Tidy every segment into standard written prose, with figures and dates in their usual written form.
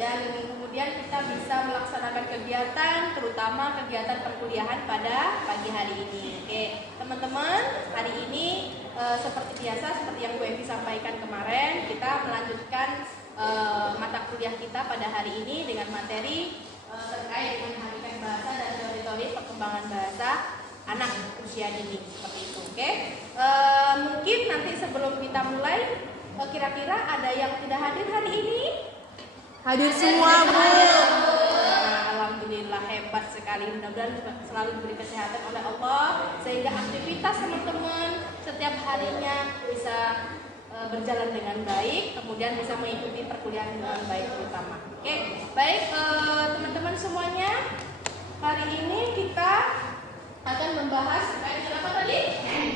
dan kemudian kita bisa melaksanakan kegiatan, terutama kegiatan perkuliahan pada pagi hari ini. Oke, teman-teman, hari ini seperti biasa, seperti yang Bu Evi sampaikan kemarin, kita melanjutkan mata kuliah kita pada hari ini dengan materi terkait dengan hakikat bahasa dan teori-teori perkembangan bahasa anak usia dini, seperti itu. Oke, mungkin nanti sebelum kita mulai, kira-kira ada yang tidak hadir hari ini? Hadir semua, Bu. Nah, alhamdulillah, hebat sekali. Mudah-mudahan selalu diberi kesehatan oleh Allah sehingga aktivitas teman-teman setiap harinya bisa berjalan dengan baik, kemudian bisa mengikuti perkuliahan dengan baik terutama. Oke, baik teman-teman semuanya. Hari ini kita akan membahas terkait dengan apa tadi?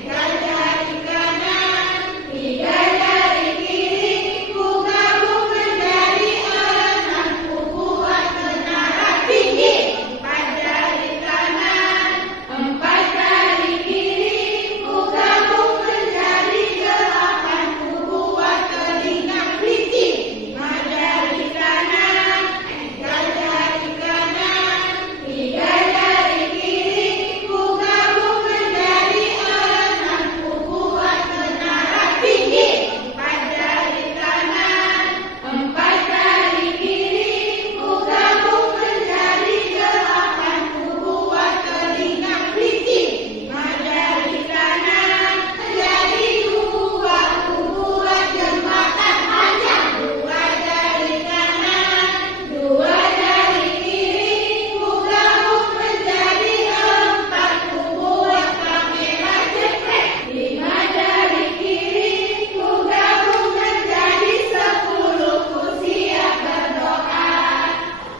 Dari kanan, tiga dari kiri, ku gabung menjadi enam, ku buat menara tinggi. Empat dari kanan, empat dari kiri, ku gabung menjadi delapan, ku buat telinga kelinci. Lima dari kanan, tiga dari kanan, tiga dari kiri, ku gabung menjadi enam, ku buat menara tinggi. Empat dari kanan, empat dari kiri, ku gabung menjadi delapan, ku buat telinga kelinci. Lima dari kanan menjadi dua, ku buat jembatan panjang. Dua dari kanan, dua dari kiri, ku gabung menjadi empat, ku buat kamera jepret. Lima dari kiri, ku gabung menjadi 10, ku siap berdoa.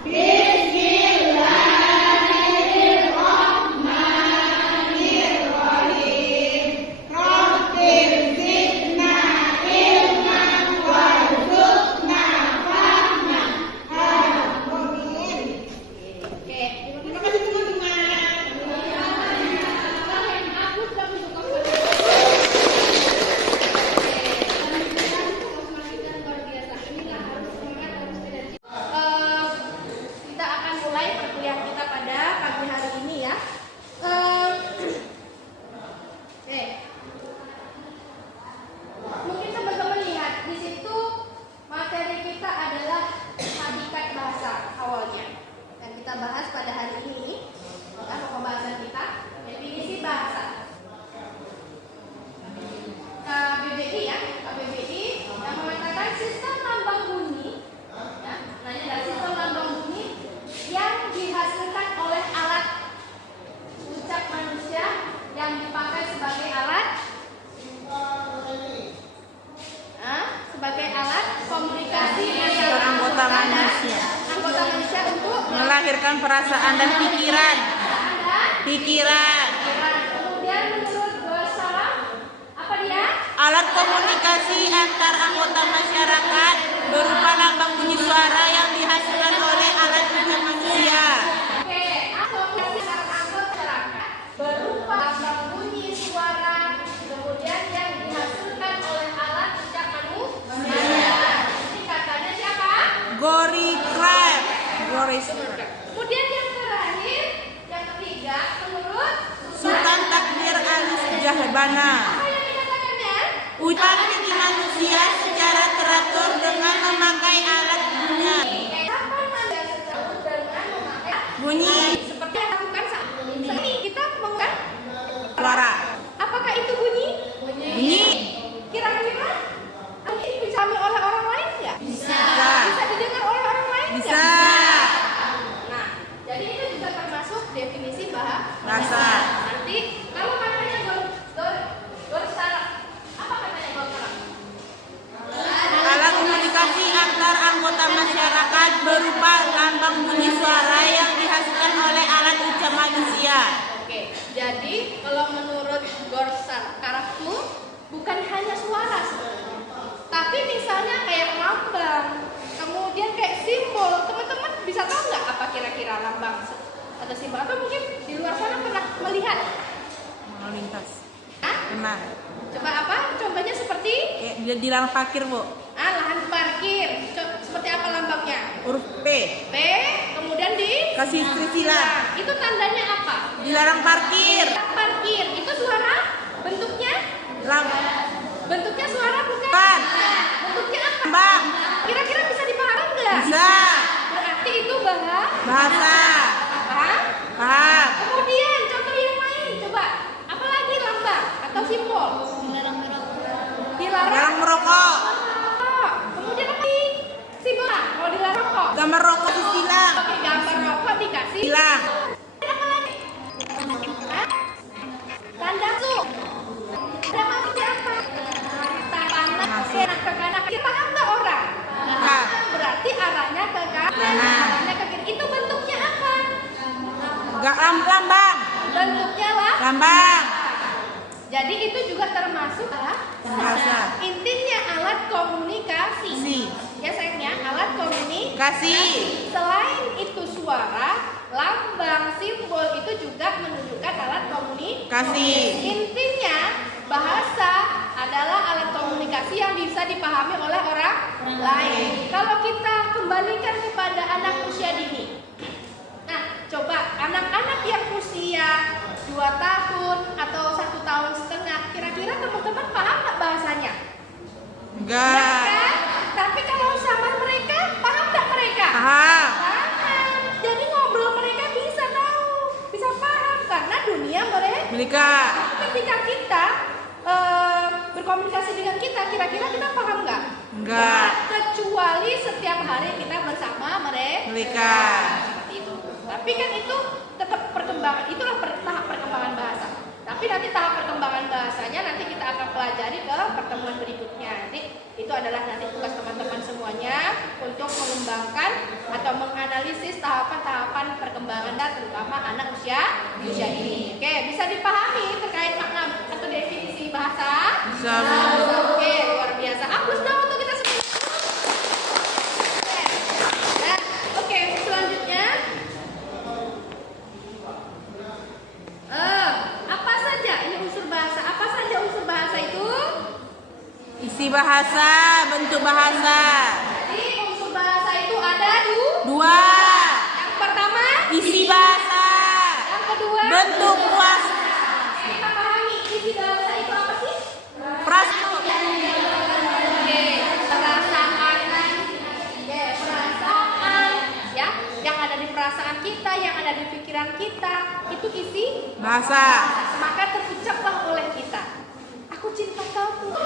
Bismillahirrahmanirrahim. Rabbir zidna ilman warzuqna fahman. Amin. Oke, terima kasih teman-teman. Aku sudah bersuka Kita akan mulai perkuliahan kita pada pagi hari ini ya. Oke. Mungkin teman-teman lihat di situ materi kita adalah hakikat bahasa awalnya. Dan kita bahas pada hari ini adalah pembahasan kita definisi bahasa. KBBI ya, KBBI yang mengatakan sistem lambang bunyi, ya, nanya dari sistem lambang bunyi yang dihasilkan oleh alat ucap manusia yang dipakai sebagai alat, sebagai alat komunikasi Untuk anggota manusia. anggota manusia untuk Melahirkan perasaan dan pikiran. Pikiran. Kemudian menurut Gorsala, apa dia? Alat komunikasi antar anggota masyarakat berupa lambang bunyi suara yang dihasilkan oleh alat ucap manusia. Oke, komunikasi antar anggota masyarakat berupa lambang bunyi suara, kemudian yang dihasilkan oleh alat ucap manusia. Ini katanya siapa? Gori Craft. Goris. Kemudian yang terakhir, yang ketiga, menurut Sultan Takdir Alis Jahbana. apa yang dikatakannya? Ucap tinggi manusia secara teratur dengan memakai alat bunyi. Kapan Anda secara dengan memakai Bunyi seperti yang lakukan saat ini kita menggunakan suara. apakah itu bunyi? Bunyi Kira-kira mungkin bisa diambil oleh orang lain nggak? bisa. Bisa didengar oleh orang lain nggak? Bisa. Nah, jadi itu juga termasuk definisi Bahasa. Nanti kalau katanya gorsara, apa katanya gorsara? Alat komunikasi antar anggota masyarakat berupa lambang bunyi suara yang dihasilkan oleh alat ucap manusia. Oke, jadi kalau menurut gorsara, karakter bukan hanya suara sebenarnya, tapi misalnya kayak lambang, kemudian kayak simbol. Teman-teman bisa tahu nggak apa kira-kira lambang atau simbol? Atau mungkin di luar sana pernah melihat? Melintas. Hah? Benar. Coba apa? Contohnya seperti Kayak di lahan parkir, Bu. lahan parkir. Seperti apa lambangnya? Huruf kasih Trisila. Itu tandanya apa? Dilarang parkir. Parkir. Itu suara bentuknya? Bentuknya suara bukan? Bukan. Bentuknya apa? Lambang. Kira-kira bisa dipahami nggak? Bisa. Berarti itu Bahasa. Paham? Paham. Kemudian contoh yang lain, coba. Apa lagi lambang atau simbol? Dilarang Dilarang merokok. merokok. Kemudian apa lagi? Simbol. Kalau dilarang rokok. Gambar rokok disilang. Oke, gambar rokok dikasih. Silang. Apa lagi? Hah? Tanda su. Ada maksudnya apa? Panas, enak ke kanan. Paham nggak orang? Paham. Berarti arahnya ke kanan, arahnya ke kiri. Itu bentuknya apa? Gak lambang. Bentuknya lah. Lambang. Jadi itu juga termasuk Bahasa. intinya alat komunikasi. Si. Ya sayangnya alat komunikasi. Kasih. Selain itu suara, lambang, simbol itu juga menunjukkan alat komunikasi. Kasih. Intinya bahasa adalah alat komunikasi yang bisa dipahami oleh orang lain. Kalau kita kembalikan kepada anak usia dini. Nah, coba anak-anak yang usia 2 tahun atau 1,5 tahun, kira-kira teman-teman paham nggak bahasanya? Enggak. Kan? Tapi kalau sama mereka, paham nggak mereka? Paham. Paham. Jadi ngobrol mereka bisa tahu, bisa paham karena dunia Mereka. ketika kita berkomunikasi dengan kita, kira-kira kita paham nggak? Enggak. Kecuali setiap hari kita bersama Mereka. seperti itu. Tapi kan itu tetap perkembangan, itulah tahap perkembangan bahasa. Tapi nanti tahap perkembangan bahasanya nanti kita akan pelajari ke pertemuan berikutnya. Nanti itu adalah nanti tugas teman-teman semuanya untuk mengembangkan atau menganalisis tahapan-tahapan perkembangan dan terutama anak usia ini. Oke, bisa dipahami terkait makna atau definisi bahasa? Bisa. Oke, luar biasa. Hapus dong untuk kita semua. Nah, oke, selanjutnya. Apa saja ini unsur bahasa? Apa saja unsur bahasa itu? Isi bahasa, bentuk bahasa. Jadi unsur bahasa itu ada 2. 2. Yang pertama, Isi bahasa. yang kedua, Bentuk puas. kita pahami isi bahasa itu apa sih? Prasasti. Oke, perasaan. Oke, perasaan. Ya, yang ada di perasaan kita, yang ada di pikiran kita, itu isi Bahasa. maka terucaplah oleh kita. Aku cinta kamu.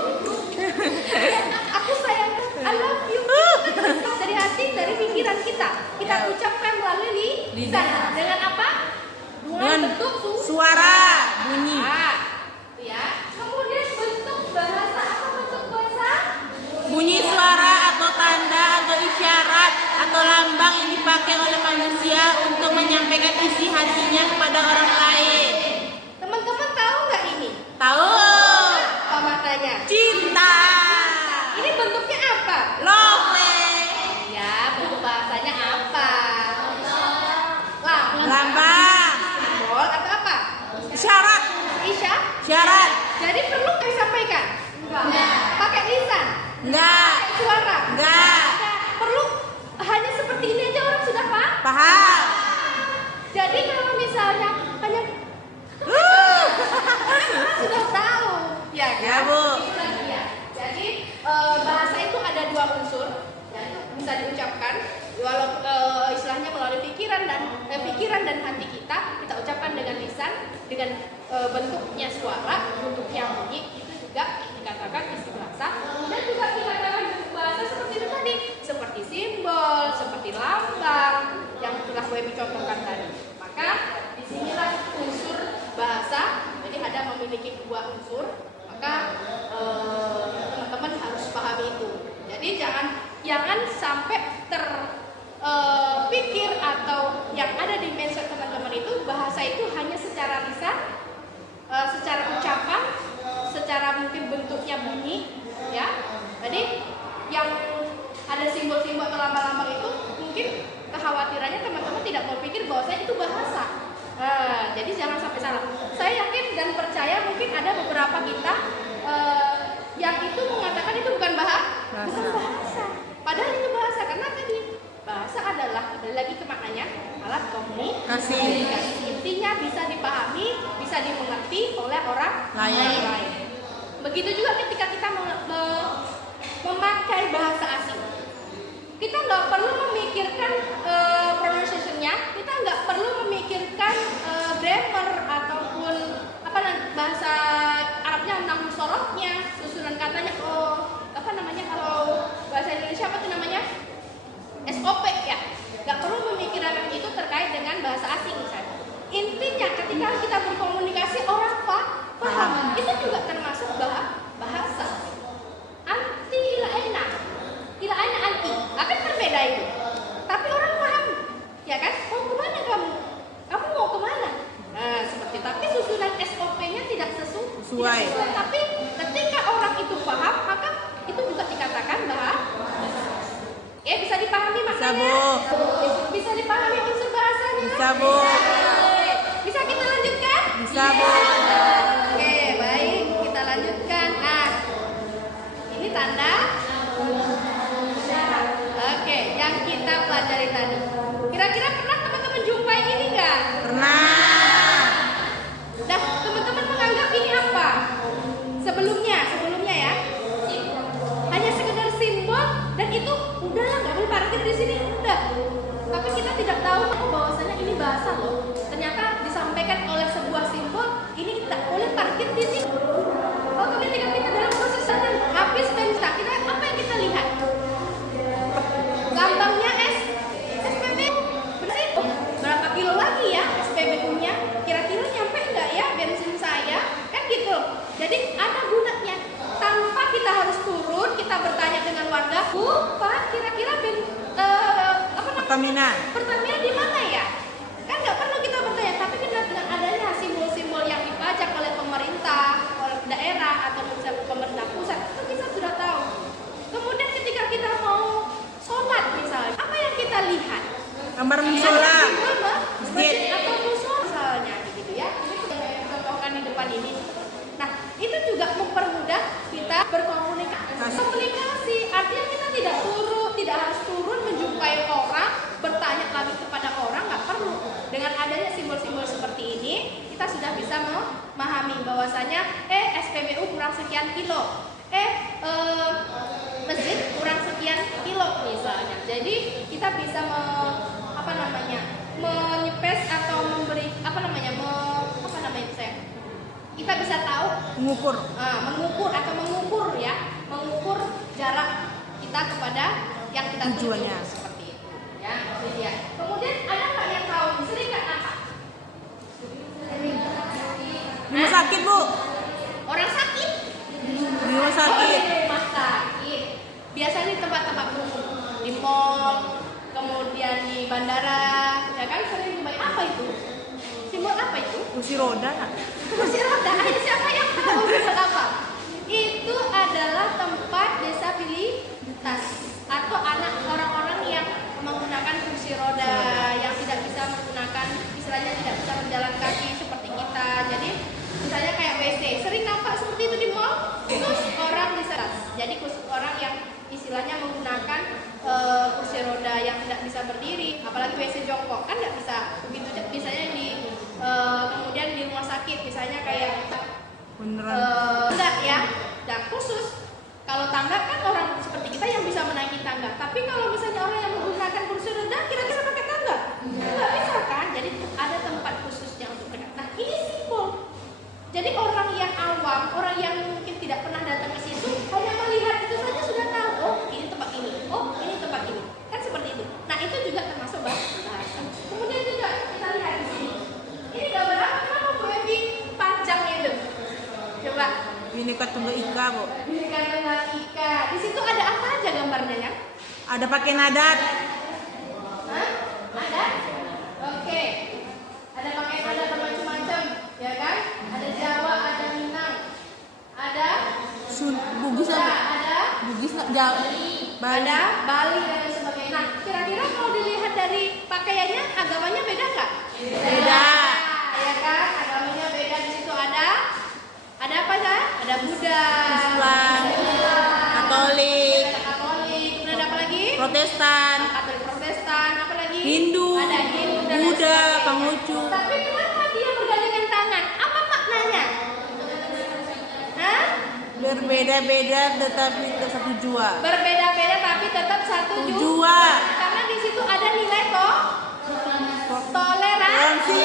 Aku sayang kamu. I love you. Dari hati, dari pikiran kita. Kita ucapkan melalui lisan. Dengan apa? Dengan bentuk Suara. Bunyi. Ya. Kemudian bentuk bahasa. Apa bentuk bahasa? Bunyi suara atau tanda atau isyarat atau lambang yang dipakai oleh manusia untuk menyampaikan isi hatinya kepada orang lain. Teman-teman tahu nggak ini? Tahu? Apa maknanya? Cinta. Ini bentuknya apa? Love. Ya, bentuk bahasanya apa? Lambang. Simbol atau apa? Isyarat. Isyarat. Jadi perlu kami sampaikan? Enggak. Pakai lisan? Enggak. Pakai suara? Enggak. Perlu hanya seperti ini aja orang sudah paham? Paham. Jadi kalau misalnya hanya sudah tahu, ya kan? Ya, Bu. Ya. Jadi bahasa itu ada 2 unsur, yaitu bisa diucapkan walau istilahnya melalui pikiran dan hati kita ucapkan dengan lisan, dengan bentuknya suara, bentuknya bunyi, itu juga dikatakan isi bahasa. Dan juga dikatakan bentuk bahasa seperti itu tadi, seperti simbol, seperti lambang yang telah Webi contohkan tadi. Maka disinilah unsur bahasa. Jadi ada memiliki 2 unsur. Maka teman-teman harus pahami itu. Jadi jangan sampai terpikir atau yang ada di mindset teman-teman itu bahasa itu hanya secara lisan, secara ucapan, secara mungkin bentuknya bunyi, ya. Jadi yang ada simbol-simbol atau lambang-lambang itu mungkin kekhawatirannya teman-teman tidak mau pikir bahwasanya itu bahasa. Jadi jangan sampai salah. Saya yakin dan percaya mungkin ada beberapa kita yang itu mengatakan itu bukan bahasa. Padahal itu bahasa karena tadi bahasa adalah lagi ke maknanya alat komunikasi. Intinya bisa dipahami, bisa dimengerti oleh orang lain. Begitu juga ketika kita memakai bahasa asing. Kita nggak perlu memikirkan pronunciation-nya, kita nggak perlu memikirkan grammar ataupun bahasa Arabnya enam sorotnya, susunan katanya. Kalau bahasa Indonesia apa tuh namanya? SOP ya. Nggak perlu memikirkan itu terkait dengan bahasa asing misalnya. Intinya ketika kita berkomunikasi orang paham. Itu juga termasuk bahasa. Anti ila aina anti. Akan berbeda itu. Tapi orang paham. Ya kan? Mau kemana kamu? Kamu mau kemana? Nah, seperti tapi susunan SOP-nya tidak sesuai. Tapi ketika orang itu paham, maka itu juga dikatakan bisa dipahami maknanya. Bisa dipahami unsur bahasanya. Bisa, Bu. Bisa kita lanjutkan? Bisa, Bu. Oke, baik. Kita lanjutkan. Nah, ini tanda. Oke, yang kita pelajari tadi. Kira-kira pernah teman-teman jumpai ini nggak? Pernah. Nah, teman-teman menganggap ini apa? Sebelumnya ya. Hanya sekedar simbol dan itu udahlah nggak boleh parkir di sini udah. Tapi kita tidak tahu bahwasanya ini bahasa loh. Ternyata disampaikan oleh sebuah simbol ini tidak boleh parkir di sini. Kalau ketika kita dalam proses dan habis pensta, kita apa yang kita lihat? Lambangnya SPB. Benar itu? Berapa kilo lagi ya SPBU-nya? Kira-kira nyampe nggak ya bensin saya? Kan gitu. Jadi ada gunanya. Tanpa kita harus turun, kita bertanya dengan warga, Bu, Pak, kira-kira Pertamina di mana ya? Kan nggak perlu kita bertanya, tapi dengan adanya simbol-simbol yang dipajang oleh pemerintah, oleh daerah atau pemerintah pusat, itu kita sudah tahu. Kemudian ketika kita mau sholat misalnya, apa yang kita lihat? Kamar musola. Masjid atau musola misalnya, gitu ya. Ini sudah saya contohkan di depan ini. Nah, itu juga mempermudah kita berkomunikasi. Artinya kita tidak harus turun menjumpai orang, bertanya lagi kepada orang, nggak perlu. Dengan adanya simbol-simbol seperti ini, kita sudah bisa memahami bahwasanya SPBU kurang sekian kilo, masjid kurang sekian kilo misalnya. Jadi kita bisa menyepes atau memberi kita bisa tahu mengukur jarak kita kepada yang kita tujuannya seperti itu ya. Kemudian ada nggak yang tahu sering nggak nampak Rumah sakit, Bu. orang sakit Rumah sakit. Rumah sakit biasanya di tempat-tempat umum, di mall, kemudian di bandara, ya kan sering jumpai. Apa itu? Simbol apa itu? Kursi roda. Ada siapa yang tahu simbol apa? Itu adalah tempat disabilitas atau anak orang-orang yang menggunakan kursi roda, yang tidak bisa menggunakan, istilahnya tidak bisa berjalan kaki seperti kita. Jadi misalnya kayak WC, sering nampak seperti itu di mall. Khusus orang disabilitas. Jadi khusus orang yang istilahnya menggunakan kursi roda yang tidak bisa berdiri, apalagi WC jongkok kan nggak bisa begitu. Misalnya kemudian di rumah sakit misalnya kayak tangga ya, dan khusus kalau tangga kan orang seperti kita yang bisa menaiki tangga. Tapi kalau misalnya orang yang menggunakan kursi roda kira-kira pakai tangga nggak bisa kan. Jadi ada tempat khususnya untuk mereka. Nah ini simbol. Jadi orang yang awam, orang yang mungkin tidak pernah datang ke situ, hanya melihat itu saja sudah tahu, oh ini tempat ini, oh ini tempat ini, kan seperti itu. Nah itu juga termasuk bahasa. Kemudian juga kita lihat di sini. Ini gambar apa? Kenapa Bu Evi panjang itu? Coba. Bineka Tunggal Ika, Bu. Bineka Tunggal Ika. Di situ ada apa aja gambarnya ya? Ada pakaian adat. Hah? Ada? Oke. Ada pakaian adat macam-macam, ya kan? Ada Jawa, ada Minang, ada Bugis, ada Bugis nggak jauh. ada Bali dan lain sebagainya. Nah, kira-kira kalau dilihat dari pakaiannya, agamanya beda nggak? Beda. Ya kan? Agamanya beda. Di situ ada apa ya? Ada Buddha, Islam, Katolik, kemudian apa lagi? Protestan, Katolik Protestan, apa lagi? Hindu, ada Hindu dan Buddha, lain sebagainya. lucu. Tapi kenapa dia bergandengan tangan? Apa maknanya? Hah? Berbeda-beda tetapi tetap satu jua. Berbeda-beda tapi tetap satu Tujuan. Karena di situ ada nilai toleransi. Toleransi.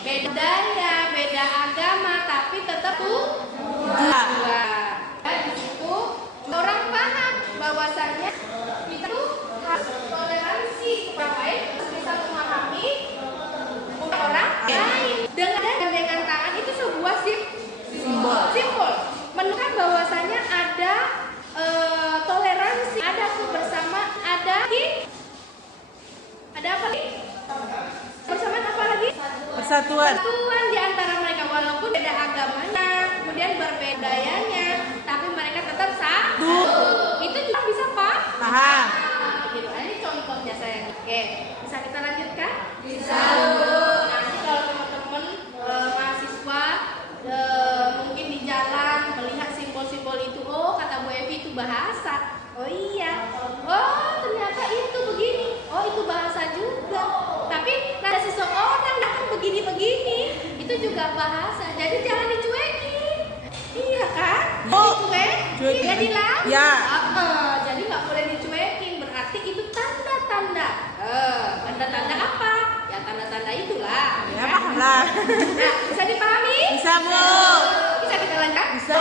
Beda budaya, beda agama tapi tetap tujuan. Di situ orang paham bahwasannya kita tuh harus toleransi orang lain, bisa memahami orang lain. Dengan gandengan tangan itu sebuah simbol menunjukkan bahwasannya ada toleransi, ada kebersamaan, ada apa lagi? Bersamaan apa lagi? Persatuan. Persatuan di antara mereka walaupun beda agamanya, kemudian berbedayanya, tapi mereka tetap satu. Itu juga bisa Paham. gitu. Ini contohnya sayang. Oke, bisa kita lanjutkan? Bisa. Nanti kalau teman-teman mahasiswa mungkin di jalan melihat simbol-simbol itu, oh kata Bu Evi itu bahasa. Oh iya. Oh ternyata itu begini. Oh itu bahasa juga. Tapi ada seseorang datang begini-begini, itu juga bahasa. Jadi jangan dicuekin. Iya kan? Cuekin. Iya dilarang. Ya. Jadi nggak boleh dicuekin. Berarti itu tanda-tanda. Tanda-tanda apa? Ya tanda-tanda itulah. Ya paham lah. Nah, bisa dipahami? Bisa Bu. Bisa kita lanjutkan? Bisa.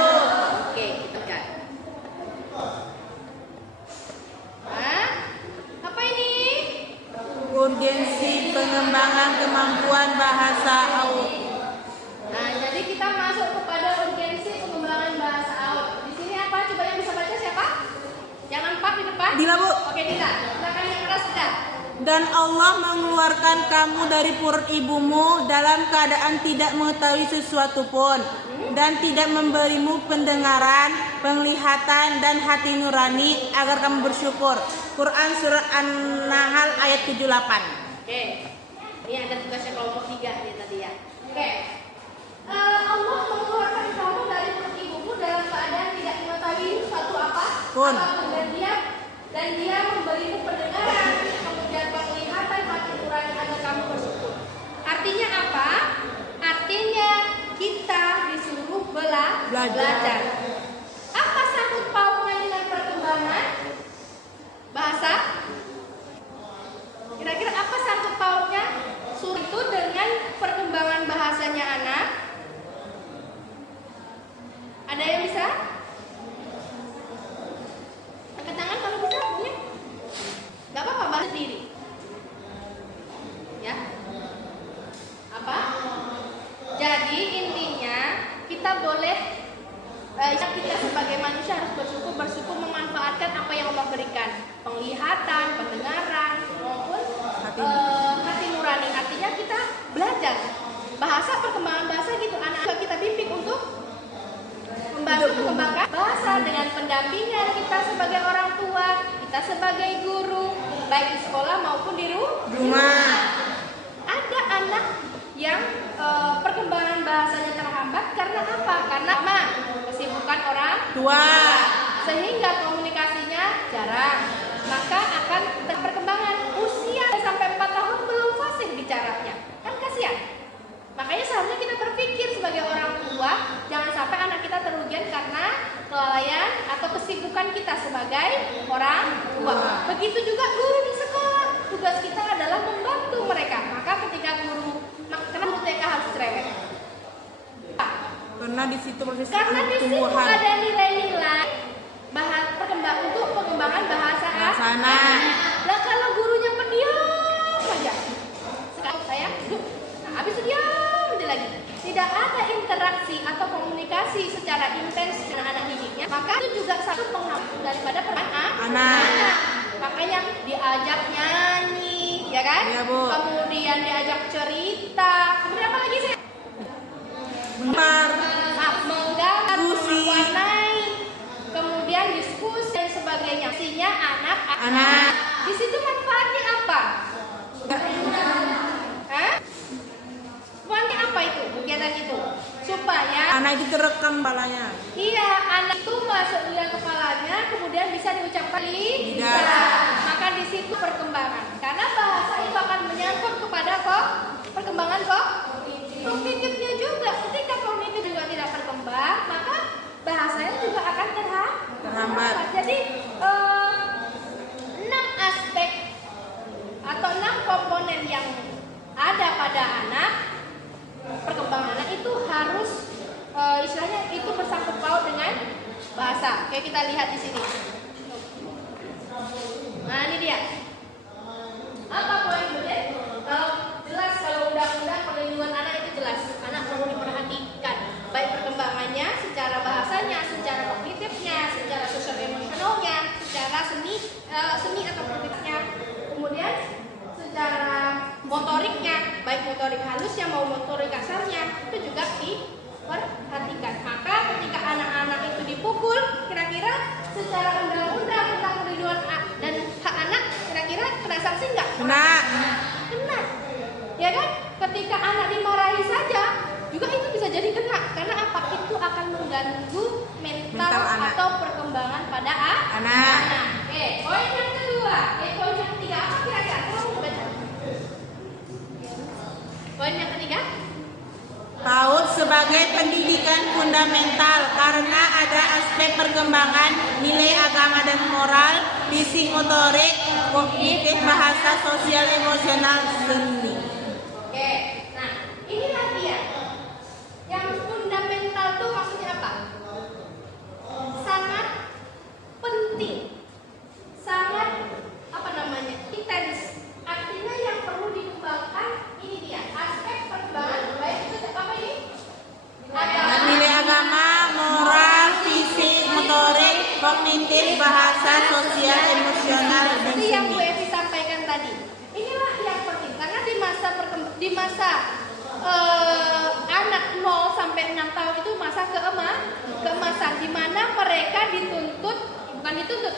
Oke, kita lanjutkan. Hah? Apa ini? Urgensi pengembangan kemampuan bahasa AUD. Nah, jadi kita masuk kepada urgensi pengembangan bahasa AUD. Di sini apa? Coba yang bisa baca siapa? Yang nampak di depan? Dila, Bu. Oke, Dila. Silakan yang keras sudah. Dan Allah mengeluarkan kamu dari perut ibumu dalam keadaan tidak mengetahui sesuatu pun, dan tidak memberimu pendengaran, penglihatan, dan hati nurani agar kamu bersyukur. Quran Surat An-Nahl ayat 78. Oke. Ini ada tugasnya kelompok 3 nih tadi ya. Oke. Allah mengeluarkan kamu dari perut ibumu dalam keadaan tidak mengetahui suatu apa? Pun. Apapun, dan dia memberimu pendengaran, kemudian penglihatan, hati nurani agar kamu bersyukur. Artinya apa? Artinya kita disuruh belajar. Apa sangkut pautnya dengan perkembangan bahasa? Kira-kira apa sangkut pautnya suruh itu dengan perkembangan bahasanya anak? Ada yang bisa? Angkat tangan kalau bisa, boleh. Gak apa-apa, bahas sendiri. Ya. Apa? Jadi intinya kita boleh kita sebagai manusia harus bersyukur memanfaatkan apa yang Allah berikan, penglihatan, pendengaran maupun hati nurani. Artinya kita belajar bahasa, perkembangan bahasa gitu. Anak-anak kita bimbing untuk membantu mengembangkan bahasa dengan pendampingan kita sebagai orang tua, kita sebagai guru, baik di sekolah maupun di rumah. Ada anak yang perkembangan bahasanya terhambat karena apa? Karena kesibukan orang Tua. sehingga komunikasinya jarang. Maka akan perkembangan usia sampai 4 tahun belum fasih bicaranya. Kan kasihan. Makanya seharusnya kita berpikir sebagai orang tua, jangan sampai anak kita kerugian karena kelalaian atau kesibukan kita sebagai orang tua. Begitu juga guru di sekolah, tugas kita adalah membantu mereka. Maka ketika guru TK harus cerewet. Karena di situ proses Karena di situ pertumbuhan. ada nilai-nilai untuk pengembangan bahasa anak. Lah kalau gurunya pendiam aja. Sekarang saya duduk. Nah, habis itu diam aja lagi. Tidak ada interaksi atau komunikasi secara intens dengan anak didiknya, maka itu juga satu penghapus daripada anak. Makanya diajak nyanyi, ya kan? Iya, Bu. Kemudian diajak cerita. Kemudian apa lagi sih? Menggambar, mewarnai, kemudian diskusi dan sebagainya. Artinya anak. Di situ manfaatnya apa? Hah? Manfaatnya apa itu? Kegiatan itu supaya Anak itu terekam kepalanya. iya, anak itu masuk di dalam kepalanya, kemudian bisa diucapkan lidah. Lidah. Maka di situ perkembangan. Karena bahasa itu akan menyangkut pada anak, perkembangan anak itu harus istilahnya itu bersangkut paut dengan bahasa. Kayak kita lihat di sini. Nah, ini dia. Apa poin berikutnya? Jelas kalau undang-undang perlindungan anak itu jelas. Anak perlu diperhatikan, baik perkembangannya, secara bahasanya, secara kognitifnya, secara sosial emosionalnya, secara seni atau produktifnya, kemudian secara motoriknya, baik motorik halusnya maupun motorik kasarnya, itu juga diperhatikan. Maka ketika anak-anak itu dipukul, kira-kira secara undang-undang tentang perlindungan dan hak anak, kira-kira kena sanksi nggak? Kena. Kena. Ya kan? Ketika anak dimarahi saja, juga itu bisa jadi kena. Karena apa? Itu akan mengganggu mental anak. atau perkembangan pada Anak. Oke, poin yang kedua. Poin yang ketiga apa kira-kira? Kamu baca. Poin yang ketiga. PAUD sebagai pendidikan fundamental karena ada aspek perkembangan nilai agama dan moral, fisik motorik, kognitif, bahasa, sosial, emosional, seni. Oke, nah inilah dia. Yang fundamental itu maksudnya apa? Sangat penting, sangat intens. Artinya yang perlu dikembangkan ini dia aspek perkembangan baik itu apa ini? Nilai agama, moral, fisik, motorik, kognitif, bahasa, sosial, emosional, dan Seperti yang Bu seni. Evi sampaikan tadi. Inilah yang penting karena di masa anak 0 sampai 6 tahun itu masa keemasan di mana mereka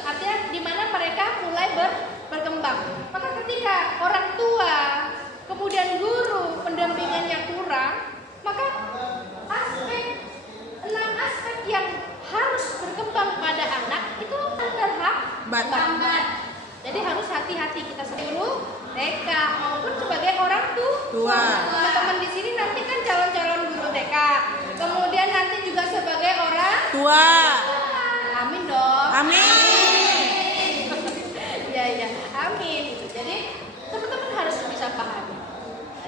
artinya di mana mereka mulai berkembang. Maka ketika orang tua, kemudian guru, pendampingannya kurang, maka 6 aspek yang harus berkembang pada anak itu terhambat. Jadi harus hati-hati kita sebelum TK maupun sebagai orang tua. Teman-teman di sini nanti kan calon-calon guru TK. Kemudian nanti juga sebagai orang Tua. Amin dong. Amin. Ya, amin. Jadi teman-teman harus bisa pahami.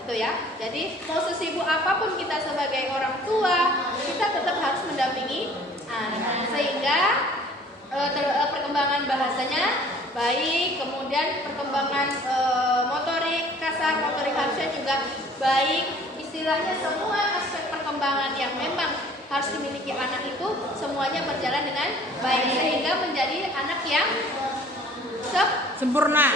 Itu ya. Jadi mau sesibuk apapun kita sebagai orang tua, kita tetap harus mendampingi anak sehingga perkembangan bahasanya baik, kemudian perkembangan motorik kasar, motorik halusnya juga baik. Istilahnya semua aspek perkembangan yang memang harus dimiliki anak itu semuanya berjalan dengan baik sehingga menjadi anak yang Sempurna.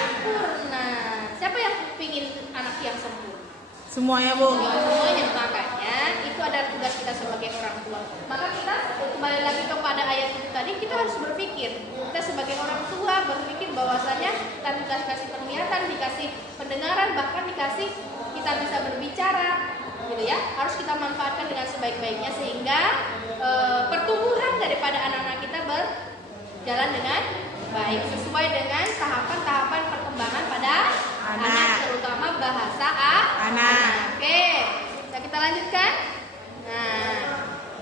Siapa yang ingin anak yang sempurna? Semuanya, Bu. Semuanya. Makanya itu adalah tugas kita sebagai orang tua. Maka kita kembali lagi kepada ayat itu tadi, kita harus berpikir. Kita sebagai orang tua berpikir bahwasanya kita dikasih penglihatan, dikasih pendengaran, bahkan dikasih kita bisa berbicara, gitu ya. Harus kita manfaatkan dengan sebaik-baiknya sehingga pertumbuhan daripada anak-anak kita berjalan dengan baik sesuai dengan tahapan-tahapan perkembangan pada anak terutama bahasa anak. Oke, bisa kita lanjutkan. Nah,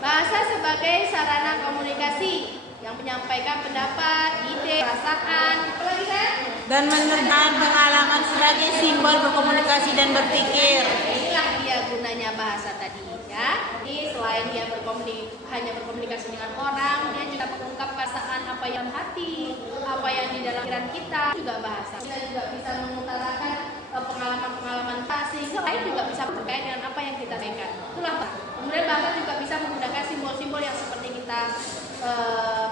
bahasa sebagai sarana komunikasi yang menyampaikan pendapat, ide, perasaan, apalagi kan? Dan menyertakan pengalaman sebagai simbol berkomunikasi dan berpikir. Inilah dia gunanya bahasa tadi ya. Jadi selain dia hanya berkomunikasi dengan orang, dia juga mengungkap perasaan apa yang hati, apa yang di dalam pikiran kita, juga bahasa. Kita juga bisa mengutarakan pengalaman-pengalaman sehingga lain juga bisa berkait dengan apa yang kita sampaikan. Itulah Pak. Kemudian bahkan juga bisa menggunakan simbol-simbol yang seperti kita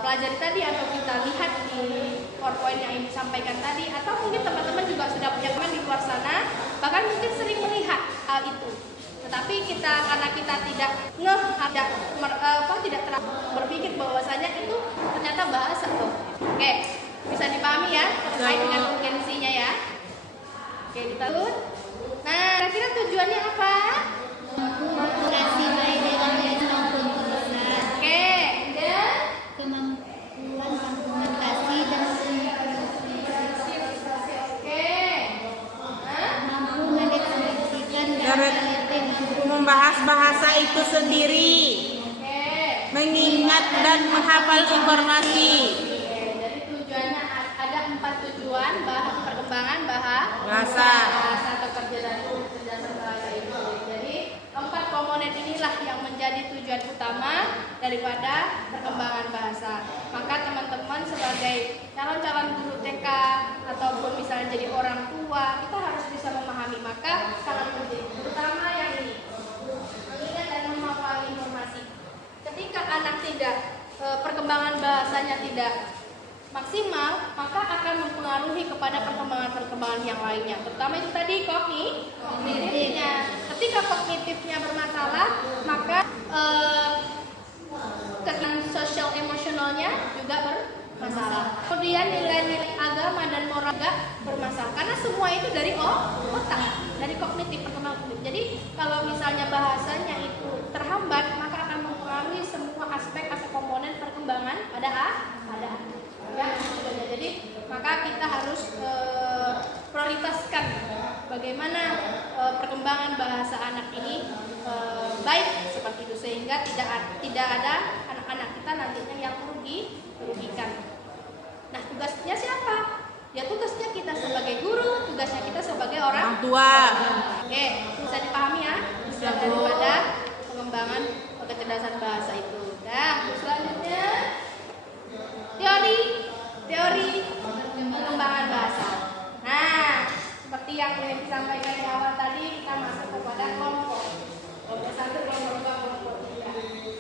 pelajari tadi atau kita lihat di PowerPoint yang ingin disampaikan tadi, atau mungkin teman-teman juga sudah punya teman di luar sana, bahkan mungkin sering melihat hal itu. Tetapi karena kita tidak tidak berpikir bahwasanya itu ternyata bahasa tuh. Oke, bisa dipahami ya terkait dengan urgensinya ya. Oke, kita lanjut. Nah, kira-kira tujuannya apa? Akurasi baik dalam maupun tulisan. Oke, dan Kemampuan argumentasi dan oke. mampu mendefinisikan dan Mampu membahas bahasa itu sendiri, mengingat dan menghafal informasi. Jadi tujuannya ada 4 tujuan perkembangan bahasa Bahasa. atau kerjaan bahasa itu. utama daripada perkembangan bahasa. Maka teman-teman sebagai calon-calon guru TK ataupun misalnya jadi orang tua, kita harus bisa memahami, maka sangat penting. Terutama yang ini, mengingat dan menghafal informasi. Ketika anak tidak perkembangan bahasanya tidak maksimal, maka akan mempengaruhi kepada perkembangan yang lainnya. Terutama itu tadi kognitifnya. Ketika kognitifnya bermasalah, maka kegiatan sosial emosionalnya juga bermasalah. Kemudian nilai-nilai agama dan moral juga bermasalah. Karena semua itu dari otak, dari kognitif, perkembangan kognitif. Jadi kalau misalnya bahasanya itu terhambat, maka akan mempengaruhi semua aspek atau komponen perkembangan pada anak. Ya, jadi maka kita harus prioritaskan bagaimana perkembangan bahasa anak ini baik seperti itu, sehingga tidak ada anak-anak kita nantinya yang dirugikan. Nah, tugasnya siapa? Ya tugasnya kita sebagai guru, tugasnya kita sebagai orang tua. Oke, bisa dipahami ya daripada pengembangan kecerdasan bahasa itu. Nah, selanjutnya teori pengembangan bahasa. Nah, seperti yang disampaikan di awal tadi, kita masuk kepada kelompok 1, kelompok 2, kelompok 3.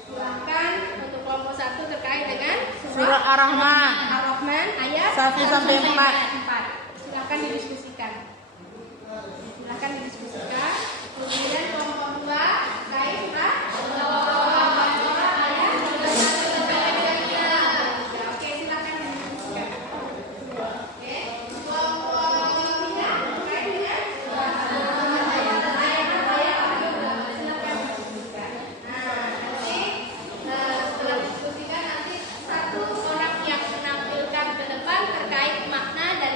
Silakan untuk kelompok 1 terkait dengan Surah Ar-Rahman ayat 1 sampai 4. Silakan didiskusikan. Kemudian kelompok 2 terkait surah terkait makna dan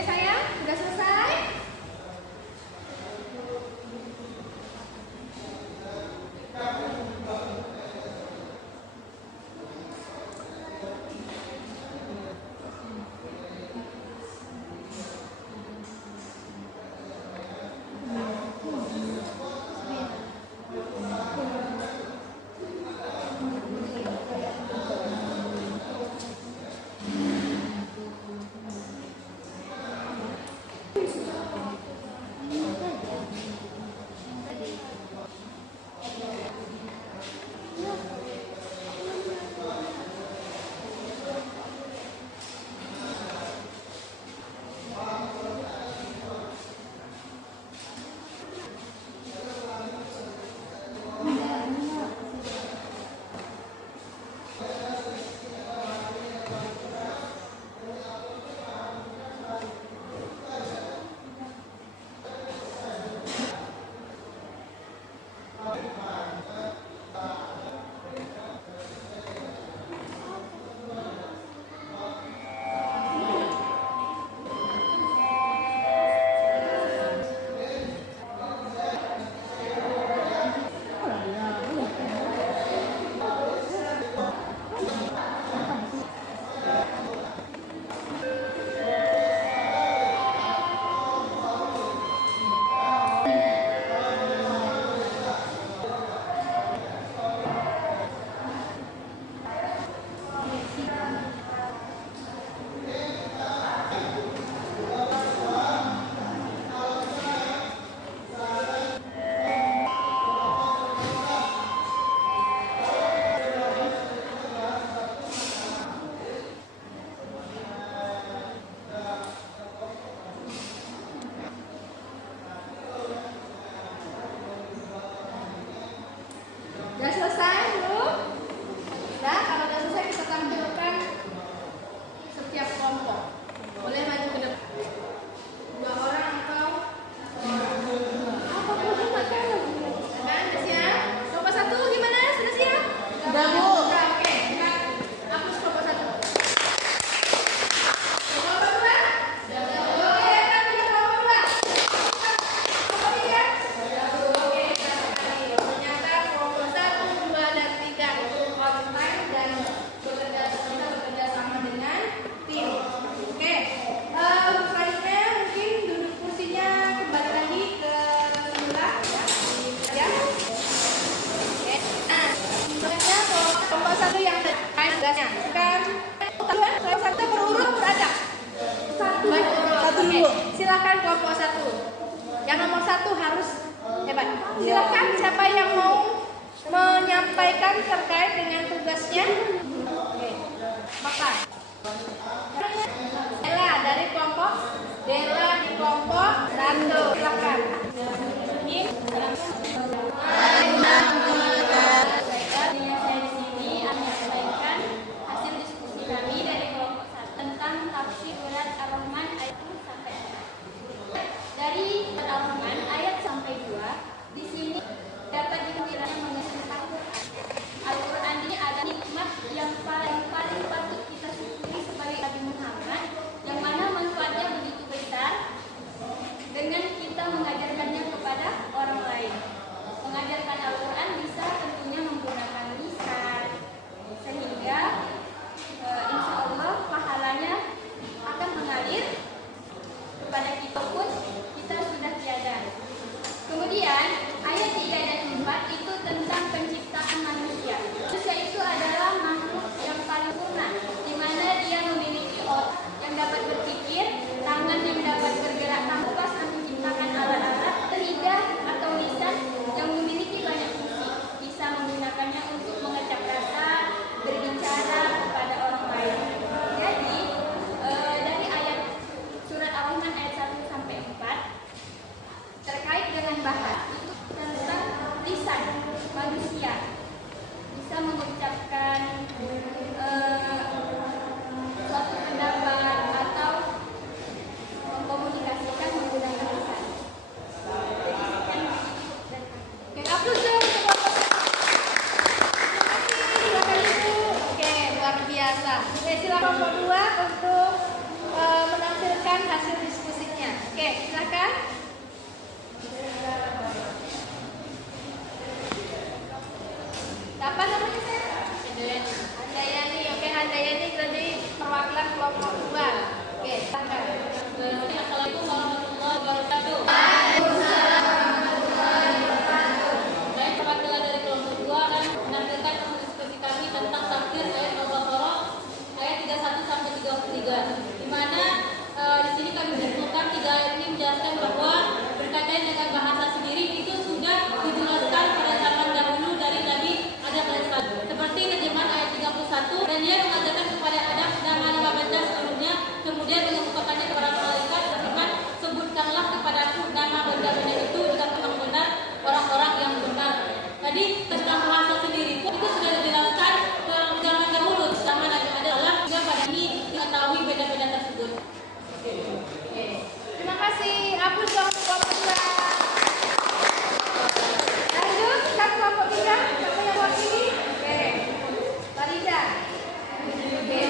Oke sayang, sudah selesai? Udah selesai belum? Udah, kalau udah selesai kita tampilkan setiap kelompok. Boleh maju ke depan. 2 orang atau apa pun nggak tahu. Kan, udah siap? Kelompok 1 gimana? Sudah siap? Udah, Bu. Udah, oke. Kita hapus kelompok 1. Kelompok 2? Oke, kan punya kelompok 2. Kelompok 3? Oke, ternyata kelompok 1, 2, dan 3 itu on time dan bisa bekerja sama dengan tim. Oke, selanjutnya mungkin duduk kursinya kembali lagi ke semula ya. Oke, nah selanjutnya kelompok 1 yang terkait tugasnya kan kelompok 1 berurut beradab. Berurut. Satu Oke, dulu. silakan kelompok 1. Yang nomor 1 harus hebat. Silakan siapa yang mau menyampaikan terkait dengan tugasnya. Oke, maka Dela dari kelompok Dela di kelompok 1. Silakan. Ini Dengan saya di sini akan menyampaikan hasil diskusi kami dari kelompok 1 tentang tafsir surat Ar-Rahman ayat 1 sampai 4. Dari surat Ar-Rahman ayat sampai 2 di sini dapat dikiranya mengenai Al-Quran. Al-Quran ini ada nikmat yang paling patut kita syukuri sebagai Nabi Muhammad, yang mana manfaatnya begitu besar dengan kita mengajarkannya kepada orang lain. Mengajarkan Al-Quran bisa tentunya menggunakan lisan, sehingga insya Allah pahalanya akan mengalir kepada kita pun kita sudah tiada. Kemudian ayat 3 dan 4 itu tentang penciptaan manusia. Manusia itu adalah makhluk yang paling sempurna, di mana dia memiliki otak yang dapat berpikir, tangan yang dapat bergerak tanpa menciptakan alat-alat, lidah atau lisan yang memiliki banyak fungsi, bisa menggunakannya untuk mengecap rasa, berbicara kepada orang lain. Jadi dari ayat surat Ar-Rahman ayat 1 sampai 4 terkait dengan bahasa itu tentang lisan manusia, bisa mengucapkan suatu pendapat atau mengkomunikasikan menggunakan lisan. Oke, hapus dong. Terima kasih. Silakan Ibu. Oke, luar biasa. Oke, silakan kelompok 2 untuk menampilkan hasil diskusinya. Oke, silakan. Apa namanya saya? Handayani. Oke, Handayani berarti perwakilan kelompok 2. Oke, silakan. Assalamualaikum warahmatullahi wabarakatuh. Saya perwakilan dari kelompok 2 akan menampilkan diskusi kami tentang tafsir ayat Al-Baqarah ayat 31 sampai 33. Di mana di sini kami menyimpulkan 3 ayat ini menjelaskan bahwa berkaitan dengan bahasa sendiri itu sudah dijelaskan pada zaman dahulu dari Nabi Adam alaihissalam. Seperti terjemahan ayat 31, dan dia mengajarkan kepada Adam nama-nama baca seluruhnya, kemudian mengemukakannya kepada malaikat dan firman, sebutkanlah kepadaku nama benda-benda itu jika memang benar orang-orang yang benar. Tadi tentang bahasa sendiri pun itu sudah dijelaskan zaman dahulu, zaman Nabi Adam hingga pada ini mengetahui benda-benda tersebut. Oke. Terima kasih. Hapus dong kelompok 2. Lanjut, kan kelompok 3. Siapa yang wakili? Oke. Farida. Oke.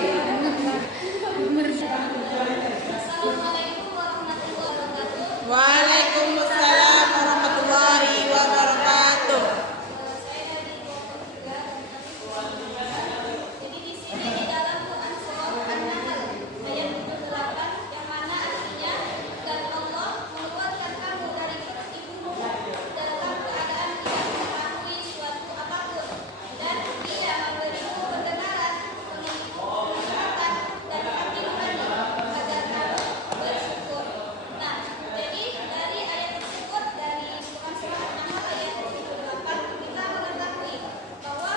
Assalamualaikum warahmatullahi wabarakatuh. Waalaikumsalam warahmatullahi wabarakatuh. Saya dari kelompok 3. Jadi di sini di dalam Quran surah An-Nahl ayat 78 yang mana artinya, dan Allah mengeluarkan kamu dari perut ibumu dalam keadaan tidak mengetahui suatu apapun, dan Dia memberimu pendengaran, penglihatan, dan hati nurani agar kamu bersyukur. Nah, jadi dari ayat tersebut dari Quran surah An-Nahl ayat 78 kita mengetahui bahwa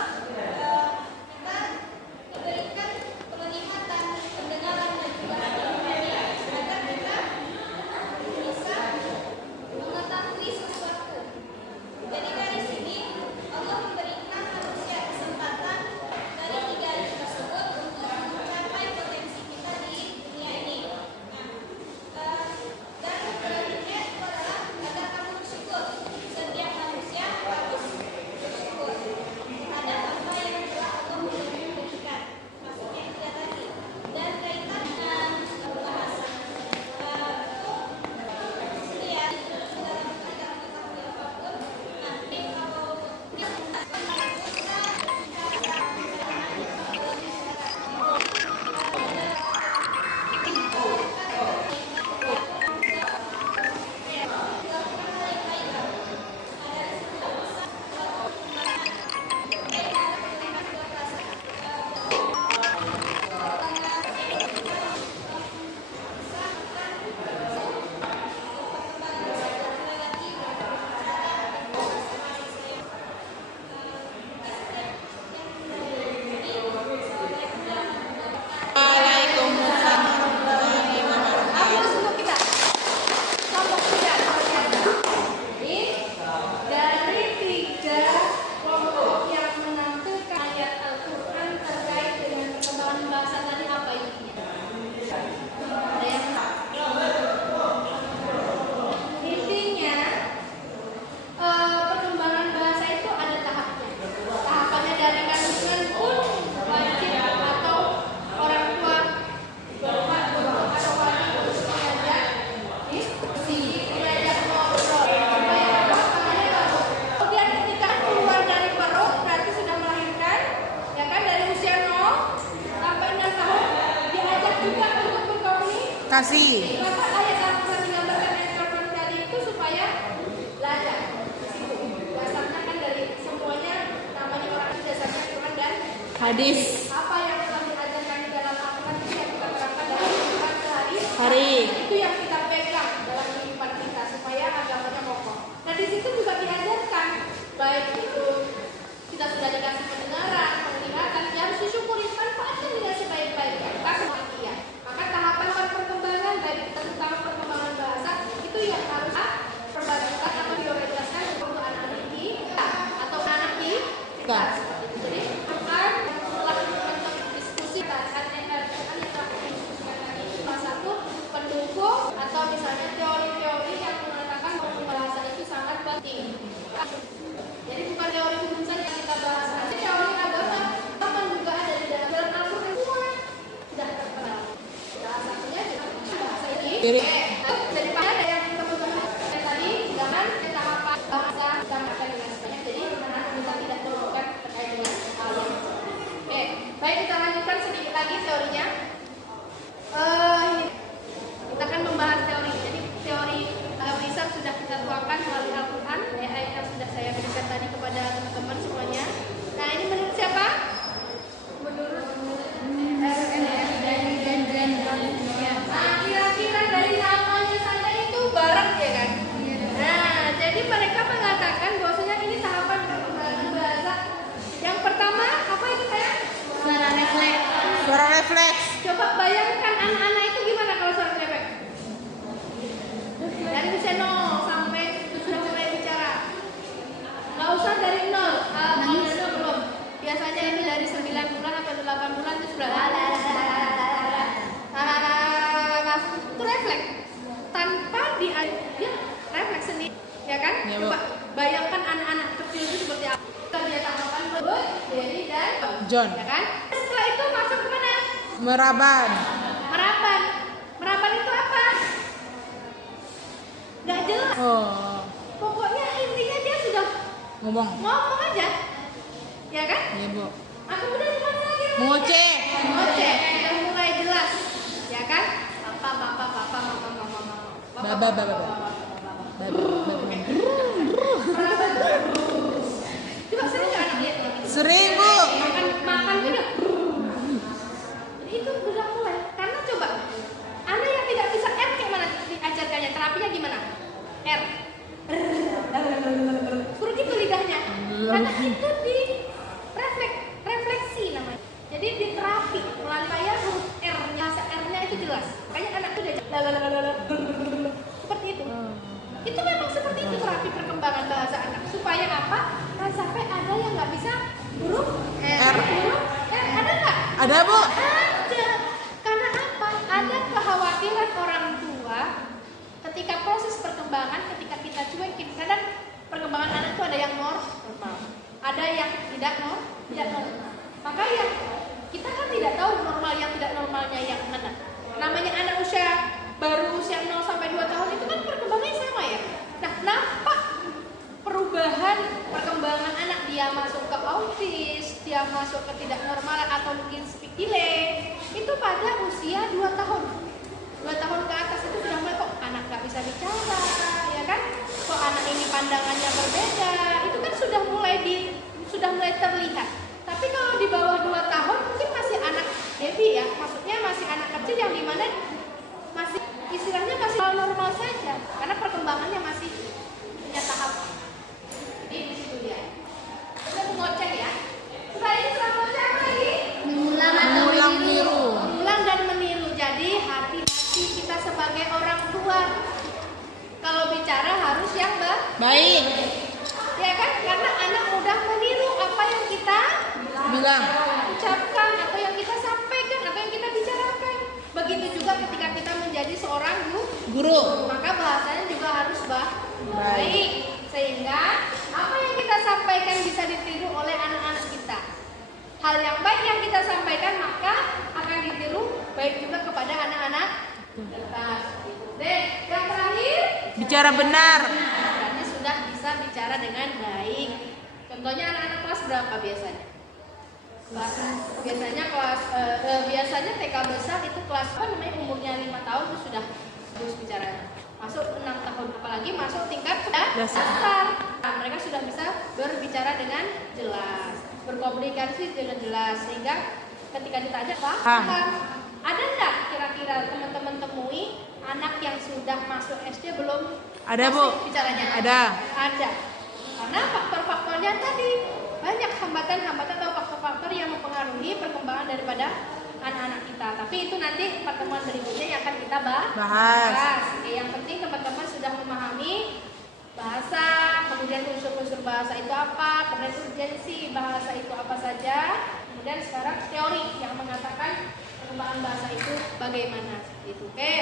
kita diberikan penglihatan, pendengaran, dan juga hati nurani agar kita bisa mengetahui sesuatu. Jadi dari sini Allah memberikan manusia kesempatan dari 3 ayat tersebut untuk mencapai potensi kita di dunia ini. Nah, dan selanjutnya itu adalah agar kamu bersyukur. Setiap manusia harus bersyukur terhadap apa yang telah Allah berikan. Maksudnya itu ya tadi. Dan kaitan dengan bahasa itu ya dalam tidak mengetahui apapun. Nanti kalau Waalaikumsalam warahmatullahi wabarakatuh. Hapus untuk kita. Kelompok 3. Ini dari 3 kelompok yang menampilkan ayat Al-Quran terkait dengan perkembangan bahasa tadi apa intinya? Ada yang intinya perkembangan bahasa itu ada tahapnya. Tahapannya dari kandungan pun wajib atau orang tua berbuat atau wajib untuk mengajak mengajak ngobrol supaya apa? Makanya bagus. Kemudian ketika keluar dari perut berarti sudah melahirkan, ya kan, dari usia 0 sampai 6 tahun diajak juga untuk berkomunikasi. Kasih. Maka ayat Al-Quran menggambarkan ayat Al-Quran tadi itu supaya belajar. Itu dasarnya kan dari semuanya, namanya orang itu dasarnya Quran dan Hadis. apa yang telah diajarkan di dalam Al-Quran itu yang kita terapkan dalam kehidupan Hari. itu yang kita pegang dalam kehidupan kita supaya agamanya kokoh. Nah di situ juga diajarkan baik itu kita sudah dikasih pendengaran, penglihatan, ya harus disyukuri, manfaatkan dengan sebaik-baiknya. Maka tahapan perkembangan baik terutama perkembangan bahasa itu yang harus perbagikan atau prioritaskan untuk anak-anak kita atau anak kita. Seperti itu. Jadi Quran setelah diskusi yang telah didiskusikan tadi salah satu pendukung Kiri. Daripada ada yang teman-teman tadi jangan tahapan bahasa dan akan dengan sebagainya. Jadi anak kita tidak terlupakan terkait dengan hal yang oke. Baik, kita lanjutkan sedikit lagi teorinya. Kita akan membahas teori. Jadi teori Al-Hisab sudah kita tuangkan melalui Al-Quran, ayat yang sudah saya berikan tadi kepada teman-teman semuanya. Nah, ini menurut siapa? Menurut kira-kira dari namanya saja itu bareng ya kan? Nah, jadi mereka mengatakan bahwasanya ini tahapan perkembangan bahasa. Yang pertama apa itu saya? Suara refleks. Suara refleks. Coba bayangkan anak-anak itu gimana kalau suara refleks? Dari usia 0 sampai sudah mulai bicara. Nggak usah dari 0, belum. Biasanya itu dari 9 bulan atau 8 bulan itu sudah itu refleks. Tanpa dia refleks sendiri, ya kan? Ya, Bu. Coba bayangkan anak-anak kecil itu seperti apa? Dia tahapan Bud, Jerry dan John. ya kan? Setelah itu masuk ke mana? Meraban. Merapan. Merapan itu apa? Nggak jelas. Oh. Pokoknya intinya dia sudah Ngomong. ngomong aja, ya kan? Iya, Bu. Aku udah di mana lagi? Ngoceh. Oke, udah mulai jelas, ya kan? Papa, mama. Baba. Coba sering nggak anak lihat? Sering, Bu. Makan udah. Itu udah mulai. Karena coba, Anda yang tidak bisa R kayak mana diajarkannya? Terapinya gimana? R. Suruh gitu lidahnya. Karena itu di refleksi namanya. Jadi di terapi melalui saya huruf R, bahasa R-nya itu jelas. Kayak anak itu udah seperti itu. Itu memang seperti itu terapi perkembangan bahasa anak. Supaya apa? Kan sampai ada yang nggak bisa huruf R. Huruf R ada nggak? Ada, Bu. Ada. Karena apa? Ada kekhawatiran orang tua ketika proses perkembangan, ketika kita cuekin. Kadang perkembangan anak itu ada yang normal, ada yang tidak normal. Maka yang kita kan tidak tahu normal yang tidak normalnya yang mana. Namanya anak baru usia 0 sampai 2 tahun itu kan perkembangannya sama ya. Nah, nampak perubahan perkembangan anak, dia masuk ke autis, dia masuk ke tidak normal atau mungkin speak delay itu pada usia 2 tahun. 2 tahun ke atas itu sudah mulai kok anak gak bisa bicara, ya kan? Kok anak ini pandangannya berbeda, itu kan sudah mulai terlihat. Tapi kalau di bawah 2 tahun mungkin masih anak baby ya, maksudnya masih anak kecil yang dimana masih istilahnya masih normal saja, karena perkembangannya masih punya tahap. Jadi di situ dia. Kita mengoceh ya. Selain mengoceh apa lagi? Mengulang atau Mengulang niru. Mengulang dan meniru. Jadi hati-hati kita sebagai orang tua. Kalau bicara harus yang Baik. ya kan? Karena anak mudah meniru apa yang kita Bilang. ucapkan, apa yang kita sampaikan, apa yang kita bicarakan. Begitu juga ketika kita menjadi seorang Guru. maka bahasanya juga harus baik. Sehingga apa yang kita sampaikan bisa ditiru oleh anak-anak kita. Hal yang baik yang kita sampaikan maka akan ditiru baik juga kepada anak-anak kita. Dan yang terakhir, Bicara benar. berarti sudah bisa bicara dengan baik. Contohnya anak-anak kelas berapa biasanya? Biasanya TK besar itu kelas umurnya 5 tahun itu sudah bagus bicaranya. Masuk 6 tahun, apalagi masuk tingkat dasar. Nah, mereka sudah bisa berbicara dengan jelas, berkomunikasi dengan jelas, sehingga ketika ditanya paham. Ada enggak kira-kira teman-teman temui anak yang sudah masuk SD belum Ada, fasih Bu. bicaranya? Ada. Ada. Karena faktor-faktornya tadi banyak hambatan-hambatan atau faktor-faktor yang mempengaruhi perkembangan daripada anak-anak kita. Tapi itu nanti pertemuan berikutnya yang akan kita bahas. Oke, yang penting teman-teman sudah memahami bahasa, kemudian unsur-unsur bahasa itu apa, kemudian urgensi bahasa itu apa saja, kemudian sekarang teori yang mengatakan perkembangan bahasa itu bagaimana. Gitu. Oke,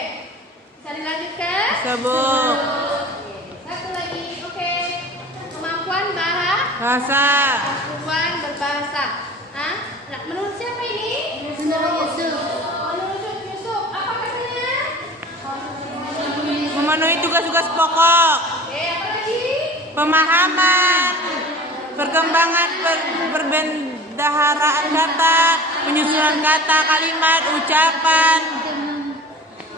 bisa dilanjutkan? Bisa, Bu. Oke, satu lagi. Oke, kemampuan Bahasa. kemampuan berbahasa. Nah, menurut siapa ini? Menurut Yusuf. Menurut Yusuf, apa katanya? Memenuhi tugas-tugas pokok. Apa lagi? Pemahaman, perkembangan perbendaharaan kata, penyusunan kata, kalimat, ucapan,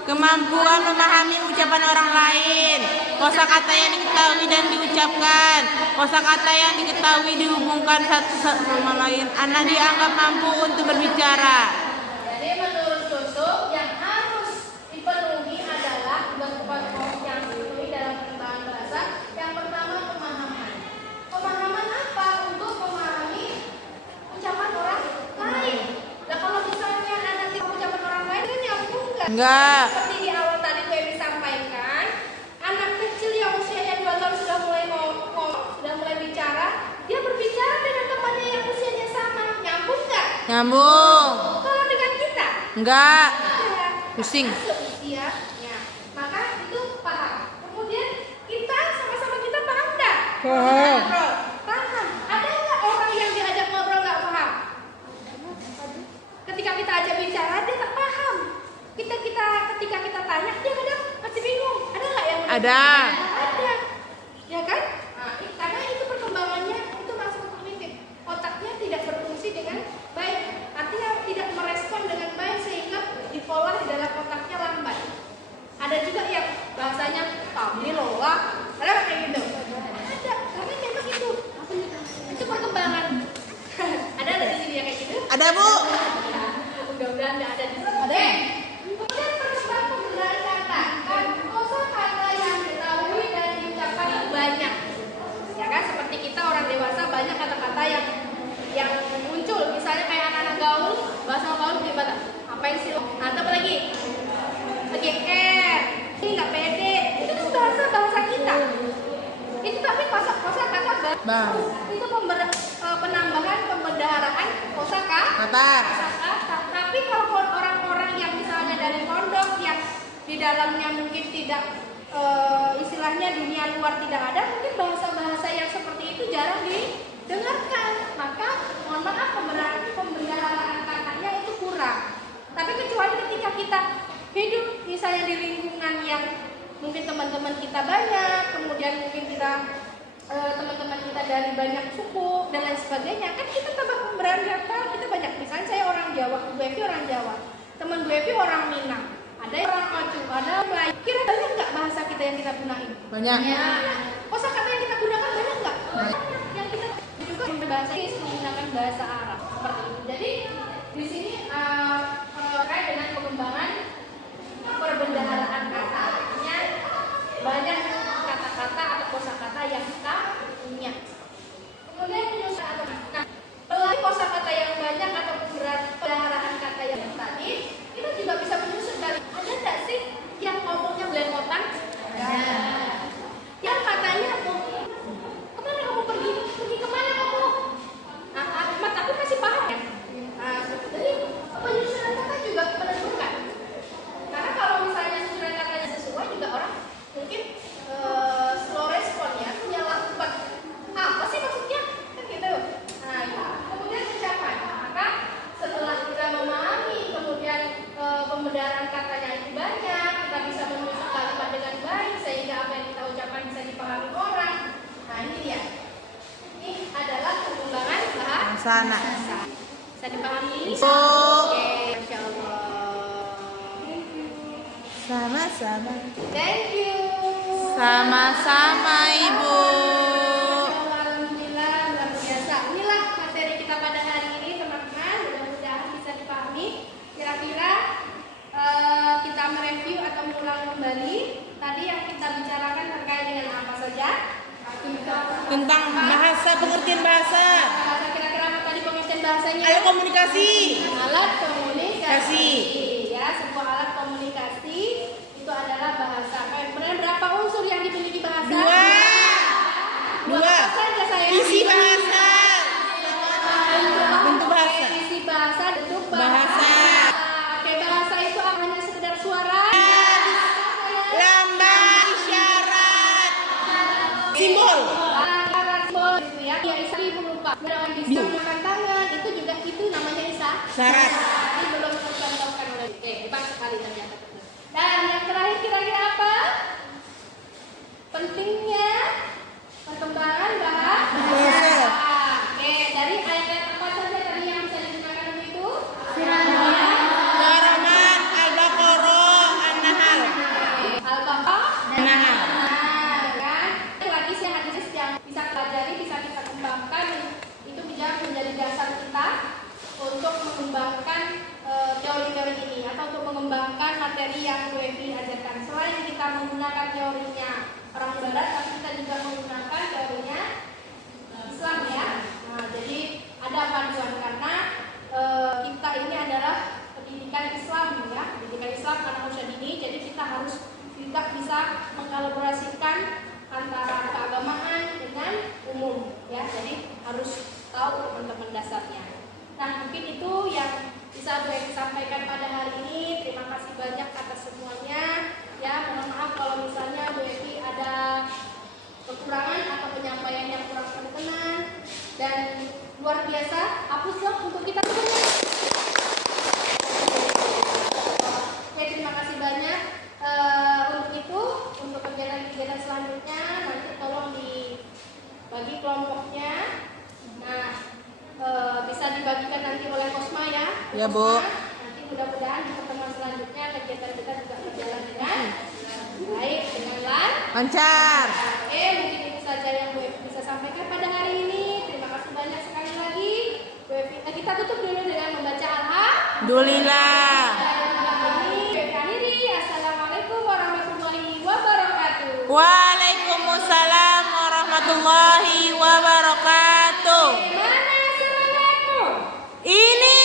kemampuan memahami ucapan orang lain, kosakata yang diketahui dan diucapkan, kosakata yang diketahui dihubungkan satu sama lain. Anak dianggap mampu untuk berbicara. Jadi menurut Yusuf yang harus dipenuhi adalah tugas-tugas pokok yang dipenuhi dalam pengembangan bahasa. Yang pertama pemahaman. Pemahaman apa? Untuk memahami ucapan orang lain. Nah kalau misalnya anak tidak ucapan orang lain kan nyambung nggak? Enggak. Seperti di awal tadi gue disampaikan, anak kecil yang usianya 2 tahun sudah mulai ngomong, sudah mulai bicara, dia berbicara dengan temannya yang usianya sama, nyambung nggak? Nyambung. Kalau dengan kita, Enggak. ya, Pusing. seusianya, maka itu paham. Kemudian kita sama-sama kita paham nggak? Paham. Paham. Ada nggak orang yang diajak ngobrol nggak paham? Ketika kita ajak bicara dia tak paham. Ketika kita tanya dia kadang masih bingung. Ada nggak yang Ada. Ada. Ya kan? Nah, karena itu perkembangannya itu masih kognitif. Otaknya tidak berfungsi dengan baik. Artinya tidak merespon dengan baik sehingga diolah di dalam otaknya lambat. Ada juga yang bahasanya kami lola. Ada nggak kayak gitu? Ada. Karena memang itu. Itu perkembangan. Ada di sini yang kayak gitu? Ada, Bu. Mudah-mudahan nggak ada di sini. Ada. Kemudian perkembangan penggunaan kata. Kosakata yang diketahui dan diucapkan itu banyak. Ya kan? Seperti kita orang dewasa banyak kata-kata yang muncul. Misalnya kayak anak-anak gaul, bahasa gaul gimana? Apa yang sih? Nah, apa lagi? Ini nggak pede. Itu kan bahasa kita. Itu tapi kosakata Bang. itu penambahan pembendaharaan kosakata. Tapi kalau orang-orang yang misalnya dari pondok yang di dalamnya mungkin tidak istilahnya dunia luar tidak ada, mungkin bahasa-bahasa yang seperti itu jarang didengarkan. Maka mohon maaf pembendaharaan katanya itu kurang. Tapi kecuali ketika kita hidup misalnya di lingkungan yang mungkin teman-teman kita banyak, kemudian mungkin kita teman-teman kita dari banyak suku dan lain sebagainya, kan kita tambah pemberanian kita banyak. Misalnya saya orang Jawa, Bu Evi orang Jawa, teman Bu Evi orang Minang, ada orang Maju, ada Melayu. Kira banyak nggak bahasa kita yang kita gunain? Banyak. Kosakata yang kita gunakan banyak nggak? Yang kita juga berbahasa Inggris menggunakan bahasa Arab seperti itu. Jadi di sini terkait dengan pengembangan perbendaharaan kata, artinya banyak kata-kata atau kosakata yang kita punya. Kemudian penyusunan nah, selain kosakata yang banyak atau perbendaharaan kata yang tadi, kita juga bisa menyusun kali. Ada nggak sih yang ngomongnya belepotan? Ada. Yang katanya kemana kamu pergi? Pergi kemana kamu? Nah, Ahmad aku masih paham ya. Nah, jadi penyusunan kata juga menentukan. Karena kalau misalnya susunan katanya sesuai juga orang mungkin slow respon ya, nyala cepat. Apa sih maksudnya? Kan gitu. Nah, ya. Kemudian ucapan. Maka setelah kita memahami, kemudian pembendaharaan katanya itu banyak, kita bisa menyusun kalimat dengan baik sehingga apa yang kita ucapkan bisa dipahami orang. Nah, ini dia. Ini adalah perkembangan bahasa. Bisa dipahami? Oke, Masya Allah. Sama-sama. Thank you. Sama-sama, Ibu. Alhamdulillah, luar biasa. Inilah materi kita pada hari ini, teman-teman. Mudah-mudahan bisa dipahami. Kira-kira kita mereview atau mengulang kembali tadi yang kita bicarakan terkait dengan apa saja? Tentang bahasa, pengertian bahasa. Kira-kira apa tadi pengertian bahasanya? Alat komunikasi. Alat komunikasi. Kasih. Ya, sebuah alat komunikasi itu adalah bahasa. Kemudian berapa unsur yang dimiliki bahasa? Dua. Apa saja saya? Isi bahasa. Bentuk bahasa. Isi bahasa, bentuk Bahasa. Oke, bahasa itu hanya sekedar suara. Lambang, isyarat, simbol. Simbol gitu ya. Ya, isa ibu lupa. Bisa menggunakan tangan, itu juga itu namanya isa. Syarat. materi yang Bu Evi ajarkan. Selain kita menggunakan teorinya orang Barat, tapi kita juga menggunakan teorinya Islam ya. Nah, jadi ada panduan karena kita ini adalah pendidikan Islam ya, pendidikan Islam anak usia dini. Jadi kita harus juga bisa mengkolaborasikan antara keagamaan dengan umum ya. Jadi harus tahu teman-teman dasarnya. Nah, mungkin itu yang bisa gue sampaikan pada hari ini. Terima kasih banyak atas semuanya. Ya, mohon maaf kalau misalnya Bu Evi ada kekurangan atau penyampaian yang kurang berkenan. Dan luar biasa, hapus dong untuk kita semuanya. Oke, terima kasih banyak. Untuk itu, untuk kegiatan-kegiatan selanjutnya nanti tolong dibagi kelompoknya. Nah, bisa dibagikan nanti oleh Kosma ya. Ya, Bu. Nanti mudah-mudahan di pertemuan selanjutnya kegiatan kita juga berjalan dengan baik, dengan lancar. Oke, mungkin itu saja yang Bu Evi bisa sampaikan pada hari ini. Terima kasih banyak sekali lagi. Bu Evi, kita tutup dulu dengan membaca Alhamdulillah. Assalamualaikum warahmatullahi wabarakatuh. Waalaikumsalam warahmatullahi wabarakatuh. Mana semangatmu? Ini